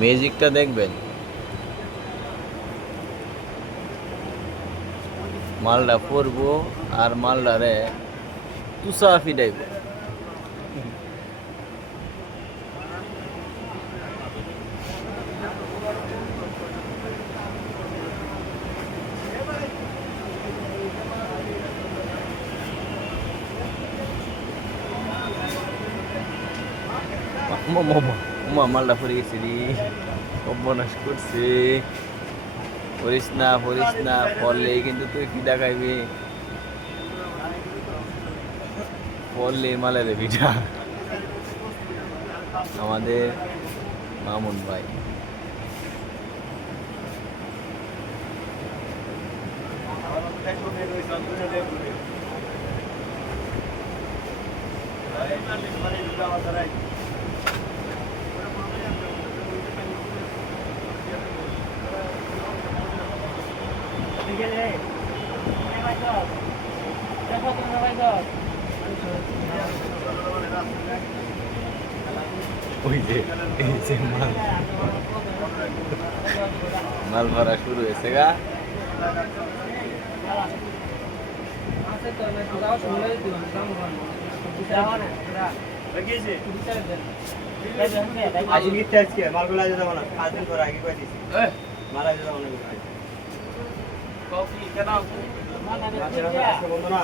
ম্যাজিকটা দেখবেন। মালটা পরবো আর মালটারে তুষা ফিডাইব। মালটা পরে গেছি রে, সর্বনাশ করছে। পড়িস না পড়লে কিন্তু তুই পিঠা খাইবি, পড়লে মালের পিঠা। আমাদের মামুন ভাই ওই যে এই যে মাল ভরা শুরু হয়েছে গা। মালগুলা যাবো না, 5 দিন পর আগে কয়ে দিছি মারা যাবো না। বন্ধু না